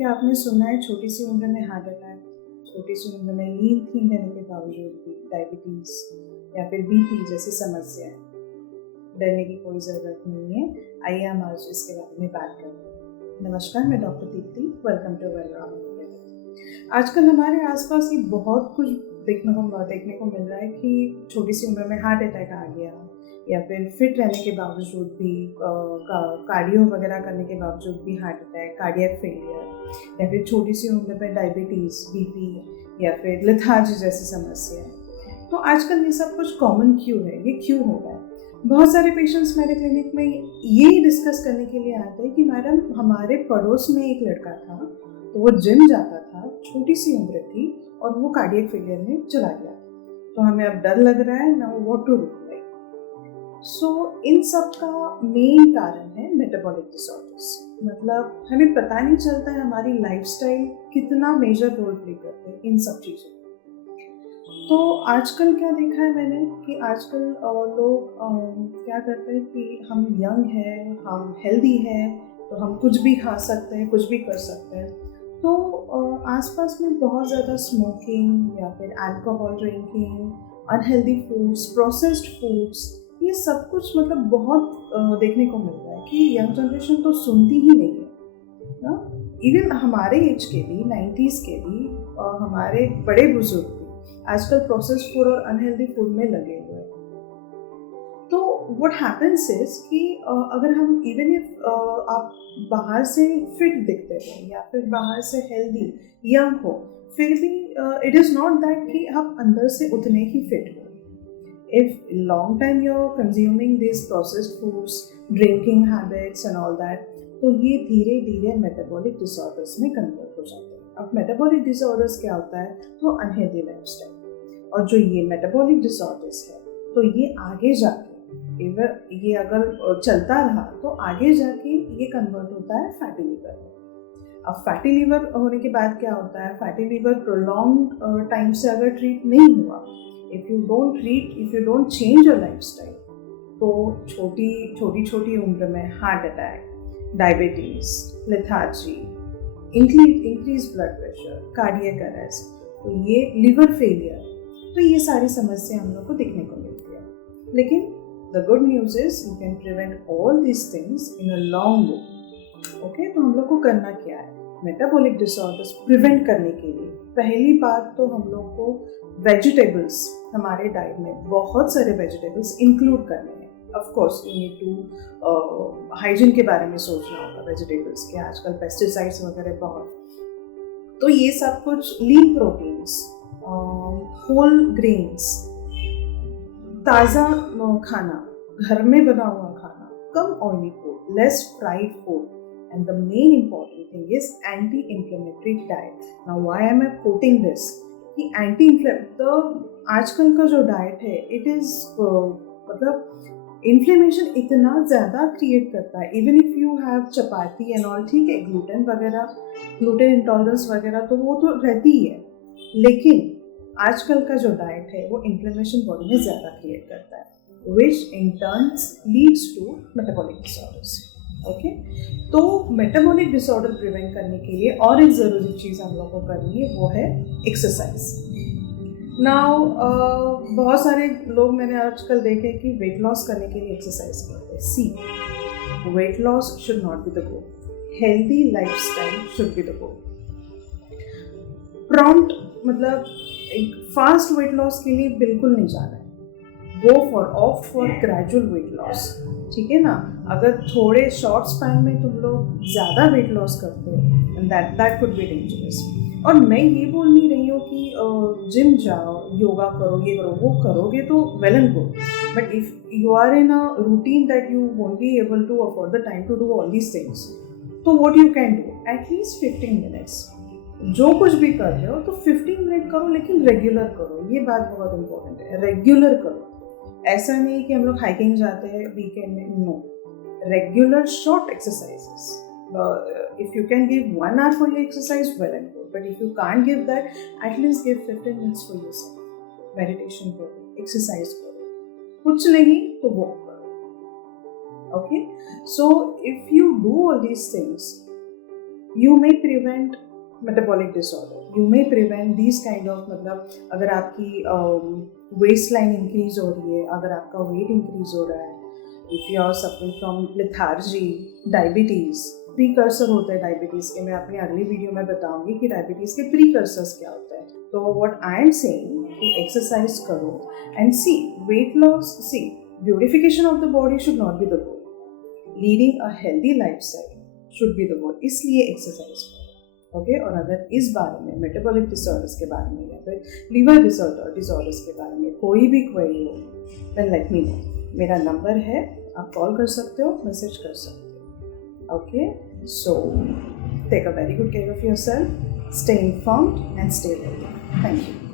क्या आपने सुना है छोटी सी उम्र में हार्ट अटैक, छोटी सी उम्र में नींद ठीक रहने के बावजूद भी डायबिटीज या फिर बीपी जैसी समस्याएं? डरने की कोई ज़रूरत नहीं है। आइए हम आज इसके बारे में बात करते हैं। नमस्कार, मैं doctor Dipti. Welcome to Wellround. आजकल हमारे आसपास ये बहुत कुछ देखने को मिल रहा है कि छोटी सी उम्र में हार्ट अटैक आ गया, या फिर फिट रहने के बावजूद भी कार्डियो वगैरह करने के बावजूद भी हार्ट अटैक, कार्डियक फेलियर, या फिर छोटी सी उम्र में डायबिटीज़, बीपी या फिर लेथार्जी जैसी समस्याएं। तो आजकल ये सब कुछ कॉमन क्यों है? ये क्यों हो रहा है? बहुत सारे पेशेंट्स मेरे क्लिनिक में ये डिस्कस करने के लिए आते हैं कि मैडम, हमारे पड़ोस में एक लड़का था, तो वो जिम जाता था, छोटी सी उम्र थी और वो कार्डियक फेलियर में चला गया, तो हमें अब डर लग रहा है ना, व्हाट टू डू। सो इन सब का मेन कारण है मेटाबॉलिक डिसऑर्डर्स। मतलब हमें पता नहीं चलता है हमारी लाइफस्टाइल कितना मेजर रोल प्ले करते हैं इन सब चीज़ों। तो आजकल क्या देखा है मैंने कि आजकल लोग क्या करते हैं कि हम यंग हैं, हम हेल्दी हैं, तो हम कुछ भी खा सकते हैं, कुछ भी कर सकते हैं। तो आसपास में बहुत ज़्यादा स्मोकिंग या फिर alcohol drinking, unhealthy foods, processed foods, ये सब कुछ मतलब बहुत देखने को मिल रहा है कि यंग जनरेशन तो सुनती ही नहीं है ना। इवन हमारे एज के भी, 90s के भी, हमारे बड़े बुजुर्ग भी आजकल प्रोसेस्ड फूड और अनहेल्दी फूड में लगे हुए हैं। तो व्हाट हैपेंस इज कि अगर हम इवन इफ आप बाहर से फिट दिखते हो या फिर बाहर से हेल्दी यंग हो, फिर भी इट इज़ नॉट दैट कि आप अंदर से उतने ही फिट हो। If long time you're consuming these processed foods, drinking habits and all that, तो ये धीरे धीरे मेटाबॉलिक डिसऑर्डर्स में कन्वर्ट हो जाते हैं। अब मेटाबॉलिक डिसऑर्डर्स क्या होता है? तो अनहेल्दी लाइफस्टाइल। और जो ये मेटाबॉलिक डिसऑर्डर्स है, तो ये आगे जाके ये अगर चलता रहा तो आगे जाके ये कन्वर्ट होता है फैटी लीवर में। अब फैटी लीवर होने के बाद क्या होता है? फैटी लीवर प्रोलॉन्ग टाइम से अगर ट्रीट नहीं हुआ, if you don't change your lifestyle, तो छोटी उम्र में heart attack, diabetes, lethargy, increase blood pressure, cardiac arrest, तो ये लिवर फेलियर, तो ये सारी समस्या हम लोग को देखने को मिलती है। लेकिन the good news is you can prevent all these things in a long go. Okay, तो हम लोग को करना क्या है मेटाबॉलिक डिसऑर्डर्स प्रिवेंट करने के लिए? पहली बात तो हम लोग को वेजिटेबल्स हमारे डाइट में बहुत सारे वेजिटेबल्स इंक्लूड करने हैं। Of course you need to hygiene के बारे में सोचना होगा वेजिटेबल्स के। आजकल पेस्टिसाइड्स वगैरह बहुत, तो ये सब कुछ लीन प्रोटीन्स, होल ग्रेन्स, ताज़ा खाना, घर में बना हुआ खाना, कम oily food, less fried food, and the main important thing is anti-inflammatory diet. Now why am I quoting this? कि तो आजकल का जो डाइट है, इट इज मतलब इन्फ्लेमेशन इतना ज़्यादा क्रिएट करता है। Even if you have chapati and all, ठीक है, ग्लूटेन वगैरह, ग्लूटेन इंटॉलरेंस वगैरह तो वो तो रहती ही है, लेकिन आजकल का जो डाइट है वो इन्फ्लेमेशन बॉडी में ज़्यादा क्रिएट करता है, which in turn leads to metabolic disorders. Okay, तो मेटाबॉलिक डिसऑर्डर प्रिवेंट करने के लिए और एक ज़रूरी चीज़ हम लोग को करनी है, वो है एक्सरसाइज। नाउ बहुत सारे लोग मैंने आजकल देखे कि वेट लॉस करने के लिए एक्सरसाइज करते हैं। See, weight loss should not be the goal, healthy lifestyle should be the goal. Prompt मतलब एक फास्ट वेट लॉस के लिए बिल्कुल नहीं जाना है। Opt for gradual weight loss, ठीक है ना। अगर थोड़े शॉर्ट स्पैन में तुम लोग ज़्यादा वेट लॉस करते हो, दैट कुड बी डेंजरस। और मैं ये बोल नहीं रही हूँ कि जिम जाओ, योगा करो, ये करो, वो करोगे तो well and good, but if you are in a routine that you won't be able to afford the time to do all these things, तो what you can do, at least 15 minutes. जो कुछ भी कर रहे हो तो 15 मिनट करो, लेकिन रेगुलर करो। ये बात बहुत इंपॉर्टेंट है, रेगुलर करो। ऐसा नहीं कि हम लोग हाइकिंग जाते हैं वीकेंड में, no, regular short exercises. If you can give 1 hour for your exercise, well and good, but if you can't give that, at least give 15 minutes for yourself. Meditation करो, exercise करो, कुछ नहीं तो walk करो। Okay, so if you do all these things, you may prevent metabolic disorder, you may prevent this kind of, मतलब अगर आपकी waste line increase हो रही है, अगर आपका वेट इंक्रीज हो रहा है, if you are suffering from lethargy, diabetes, precursor होता है डायबिटीज़ के, मैं अपनी अगली वीडियो में बताऊंगी कि डायबिटीज़ के प्रीकर्सर्स क्या होता है। तो व्हाट आई एम सेइंग कि एक्सरसाइज करो and see weight loss, see beautification of the body should not be the goal, leading a healthy lifestyle should be the goal, इसलिए एक्सरसाइज करो। ओके, और अगर इस बारे में मेटाबॉलिक डिसऑर्डर्स के बारे में या फिर लीवर डिसऑर्डर्स के बारे में कोई भी क्वेरी हो, देन लेट मी नो। मेरा नंबर है, आप कॉल कर सकते हो, मैसेज कर सकते हो। Okay, so take a very good care of yourself, stay informed and stay healthy. Thank you.